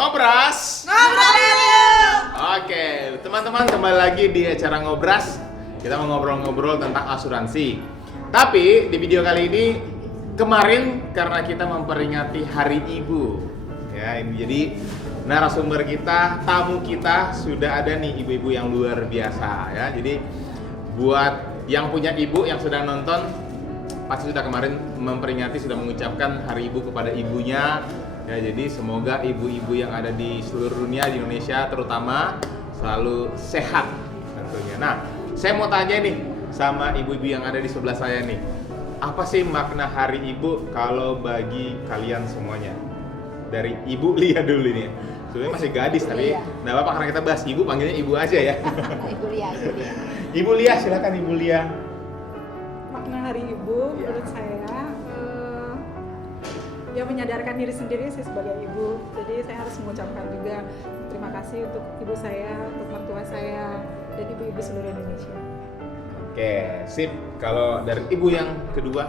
Ngobras. Ngobrol yuk. Oke, teman-teman kembali lagi di acara Ngobras. Kita mau ngobrol-ngobrol tentang asuransi. Tapi di video kali ini kemarin karena kita memperingati Hari Ibu. Ya, ini jadi narasumber kita, tamu kita sudah ada nih ibu-ibu yang luar biasa ya. Jadi buat yang punya ibu yang sedang nonton pasti sudah kemarin memperingati, sudah mengucapkan Hari Ibu kepada ibunya. Ya, jadi semoga ibu-ibu yang ada di seluruh dunia, di Indonesia terutama, selalu sehat tentunya. Nah, saya mau tanya nih sama ibu-ibu yang ada di sebelah saya nih. Apa sih makna Hari Ibu kalau bagi kalian semuanya? Dari Ibu Lia dulu ini. Sebenarnya masih gadis tapi nggak apa-apa karena kita bahas ibu, panggilnya ibu aja ya. Ibu Lia. Ibu Lia, silakan Ibu Lia. Makna Hari Ibu menurut saya ya menyadarkan diri sendiri sih sebagai ibu. Jadi saya harus mengucapkan juga terima kasih untuk ibu saya, untuk mertua saya, dan ibu-ibu seluruh Indonesia. Oke, sip. Kalau dari ibu yang kedua?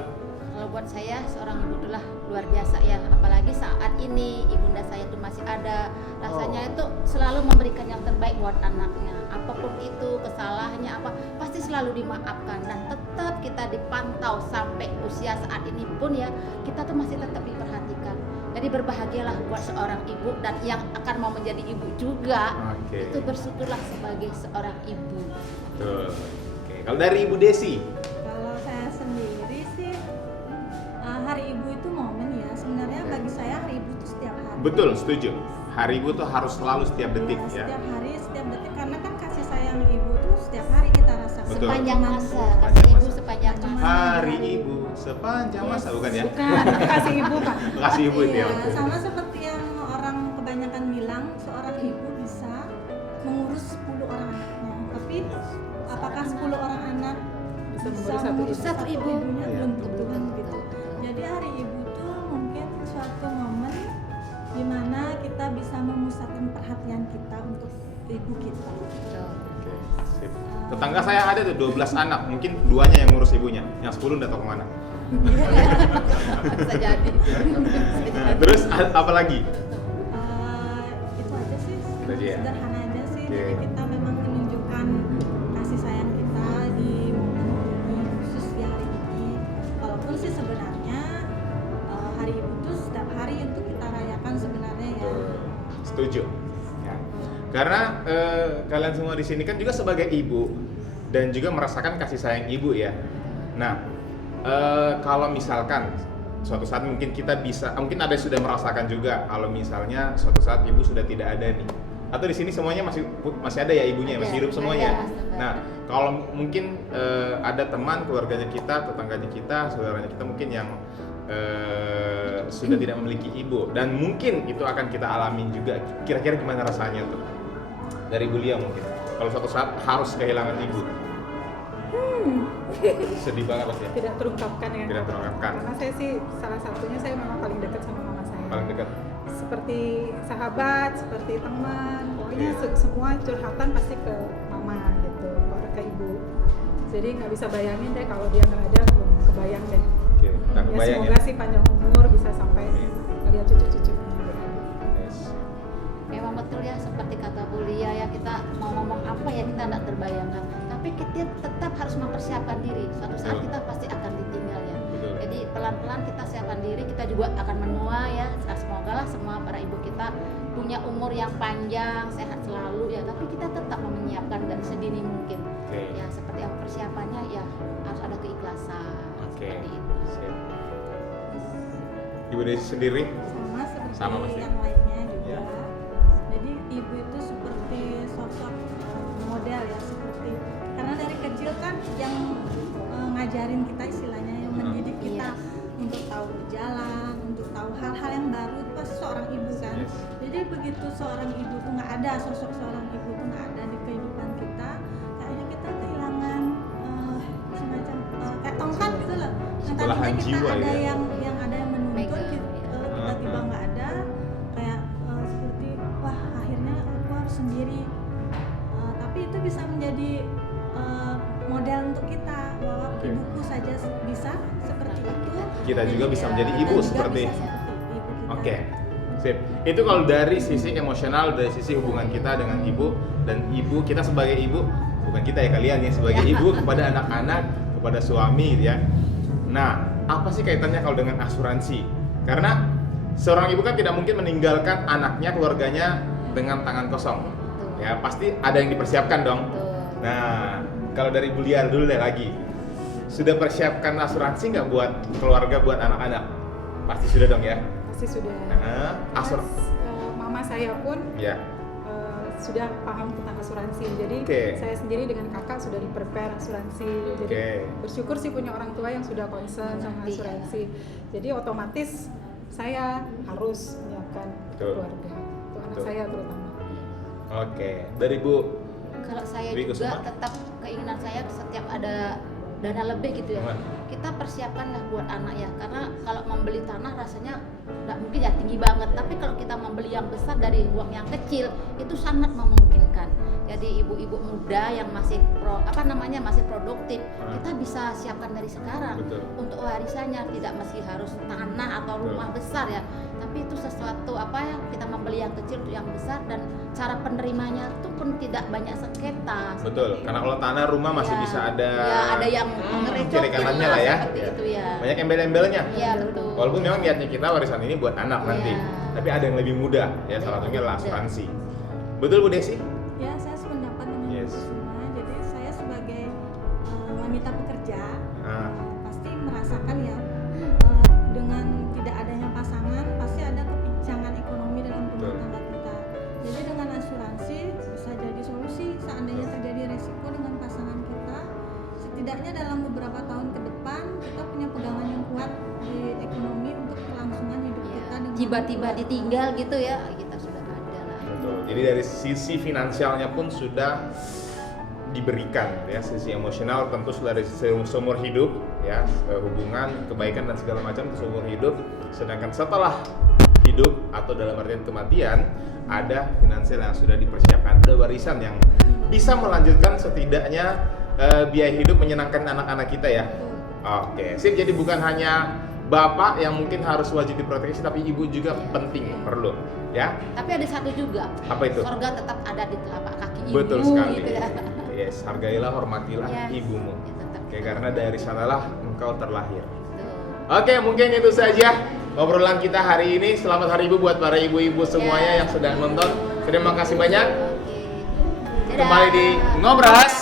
Kalau buat saya seorang ibu itulah luar biasa ya. Apalagi saat ini ibunda saya itu masih ada. Rasanya itu selalu memberikan yang terbaik buat anaknya. Apapun itu kesalahannya apa pasti selalu dimaafkan dan tetap kita dipantau sampai usia saat ini pun ya kita tuh masih tetap diperhatikan. Jadi berbahagialah buat seorang ibu dan yang akan mau menjadi ibu juga. Itu bersyukurlah sebagai seorang ibu. Tuh. Oke, kalau dari Ibu Desi? Kalau saya sendiri sih Hari Ibu itu momen ya. Sebenarnya bagi saya Hari Ibu itu setiap hari. Betul, setuju. Hari Ibu tuh harus selalu setiap detik ya. Setiap hari, setiap detik karena kan kasih sayang ibu tuh setiap hari kita rasakan. Betul. Sepanjang masa, Sepanjang kasih ibu masa. sepanjang masa. Hari Ibu sepanjang masa, bukan ya? Bukan, kasih ibu Pak. Kasih Ibu itu ya. Iya, sama seperti yang orang kebanyakan bilang seorang ibu bisa mengurus 10 orang anaknya. Tapi apakah 10 orang anak Bisa bisa mengurus mengurus satu satu ibu? ibunya? Iya. Belum tentu kan gitu. Jadi Hari Ibu tuh mungkin suatu momen di mana kita bisa memusatkan perhatian kita untuk ibu kita. Oke, sip. Tetangga saya ada tuh 12 anak, mungkin 2-nya yang ngurus ibunya, yang 10 udah tahu kemana. Bisa jadi. Nah, terus apa lagi? Itu aja sih, Itu aja ya? sederhana aja sih. Oke. Jadi kita memang menunjukkan kasih sayang kita di momen ini, khusus di hari ini. Walaupun sih sebenarnya Hari Ibu itu setiap hari untuk kita rayakan sebenarnya ya. Setuju. Ya. Karena kalian semua di sini kan juga sebagai ibu dan juga merasakan kasih sayang ibu ya. Nah, kalau misalkan suatu saat mungkin kita bisa, mungkin ada yang sudah merasakan juga kalau misalnya suatu saat ibu sudah tidak ada nih. Atau di sini semuanya masih ada ya ibunya, masih hidup semuanya. Nah, kalau mungkin ada teman keluarganya kita, tetangganya kita, saudaranya kita mungkin yang sudah tidak memiliki ibu dan mungkin itu akan kita alamin juga. Kira-kira gimana rasanya tuh? Dari Bu Lia mungkin. Kalau suatu saat harus kehilangan ibu. Sedih banget pasti ya. Tidak terungkapkan ya. Tidak terungkapkan. Karena saya sih salah satunya saya memang paling dekat sama mama saya. Paling dekat. Seperti sahabat, seperti teman, pokoknya semua curhatan pasti ke mama gitu, ke ibu. Jadi nggak bisa bayangin deh kalau dia nggak ada, belum kebayang deh. Oke, tak Ya kebayang semoga ya. sih panjang umur bisa sampai ngeliat cucu-cucunya. Yes. Memang betul ya seperti kata Bu Lia ya, kita mau ngomong apa ya kita tidak terbayangkan. Tapi kita tetap harus mempersiapkan diri. Suatu saat Betul. kita pasti akan ditinggal ya. Betul. Jadi pelan-pelan kita siapkan diri, kita juga akan menua ya. Semoga lah semua para ibu kita punya umur yang panjang, sehat selalu ya. Tapi kita tetap menyiapkan dari sedini mungkin. Oke. Ya seperti apa persiapannya ya harus ada keikhlasan. Oke. Seperti itu. Sip. Ibu Desi sendiri? Sama seperti Sama pasti. yang lainnya juga. Ya. Jadi ibu itu seperti sosok model ya, seperti karena dari kecil kan yang ngajarin kita istilahnya, yang mendidik kita untuk tahu berjalan, untuk tahu hal-hal yang baru itu pasti seorang ibu kan. Yes. Jadi begitu seorang ibu tuh nggak ada, sosok seorang ibu tuh nggak ada di kehidupan kita, kayaknya kita kehilangan semacam kayak tongkat gitu loh. Yang Sebelahan tadinya kita jiwa ada ya. yang ada yang menuntun, Megang, tiba-tiba nggak ada, kayak seperti wah akhirnya aku harus sendiri. Tapi itu bisa menjadi model untuk kita bahwa Oke. ibuku saja bisa seperti itu. Kita juga bisa menjadi ibu Dan juga seperti. bisa seperti ibu kita. Oke. Sip. Itu kalau dari sisi emosional, dari sisi hubungan kita dengan ibu, dan ibu kita sebagai ibu, bukan kita ya, kalian ya sebagai ibu kepada anak-anak, kepada suami gitu ya. Nah, apa sih kaitannya kalau dengan asuransi? Karena seorang ibu kan tidak mungkin meninggalkan anaknya, keluarganya dengan tangan kosong. Betul. Ya, pasti ada yang dipersiapkan dong. Betul. Nah, kalau dari Bu Lia dulu deh lagi. Sudah persiapkan asuransi nggak buat keluarga, buat anak-anak? Pasti sudah dong ya. Pasti sudah. Nah, Mama saya pun ya. sudah paham tentang asuransi. Jadi Oke. saya sendiri dengan kakak sudah di-prepare asuransi. Jadi Oke. bersyukur sih punya orang tua yang sudah concern sama Iya. asuransi. Jadi otomatis saya harus menyiapkan Betul. keluarga. Untuk anak Betul. saya terutama. Oke, dari Bu. Kalau saya Dwi juga Kusuma? tetap keinginan saya setiap ada dana lebih gitu ya, Gimana? kita persiapkanlah buat anak ya, karena kalau membeli tanah rasanya nggak mungkin ya tinggi banget, tapi kalau kita membeli yang besar dari uang yang kecil itu sangat memungkinkan. Jadi ibu-ibu muda yang masih masih produktif, kita bisa siapkan dari sekarang. Betul. Untuk warisannya tidak mesti harus tanah atau rumah besar ya, tapi itu sesuatu kita membeli yang kecil untuk yang besar, dan cara penerimanya itu pun tidak banyak sengketa. Betul, karena kalau tanah rumah masih Ya, bisa ada ya, ada yang ngerecokin kiri kanannya lah ya. seperti itu ya. Banyak embel-embelnya. Iya betul. Walaupun memang niatnya kita warisan ini buat anak nanti, Iya. tapi ada yang lebih mudah ya, salah satunya adalah asuransi. Betul Bu Desi? Ya, saya sependapat dengan Yes. Bu Kusuma. Jadi saya sebagai wanita pekerja Nah, pasti merasakan ya, dengan tidak adanya pasangan pasti ada kepincangan ekonomi dalam rumah Betul. tangga kita. Jadi dengan asuransi bisa jadi solusi seandainya terjadi resiko dengan pasangan kita. Setidaknya dalam beberapa tahun ke depan kita punya pegangan yang kuat di ekonomi untuk kelangsungan hidup Iya. kita dengan Tiba-tiba ditinggal gitu ya, kita sudah ada lah. betul. Jadi dari sisi finansialnya pun sudah diberikan ya, sisi emosional tentu dari seumur hidup ya, hubungan, kebaikan dan segala macam seumur hidup. Sedangkan setelah hidup atau dalam artian kematian ada finansial yang sudah dipersiapkan, ada warisan yang bisa melanjutkan setidaknya biaya hidup menyenangkan anak-anak kita ya. Oke, sip. Jadi bukan hanya bapak yang mungkin harus wajib diproteksi, tapi ibu juga penting, perlu ya. Tapi ada satu juga, Apa itu? surga tetap ada di telapak kaki ibu. Betul sekali. Gitu ya. Yes, hargailah, hormatilah Yes. ibumu. Ya, tetap. Oke, karena dari sanalah engkau terlahir. Betul. Oke, mungkin itu saja obrolan kita hari ini. Selamat Hari Ibu buat para ibu-ibu semuanya Ya. yang sedang nonton. Terima kasih banyak. Oke. Dadah. Kembali di Ngobras.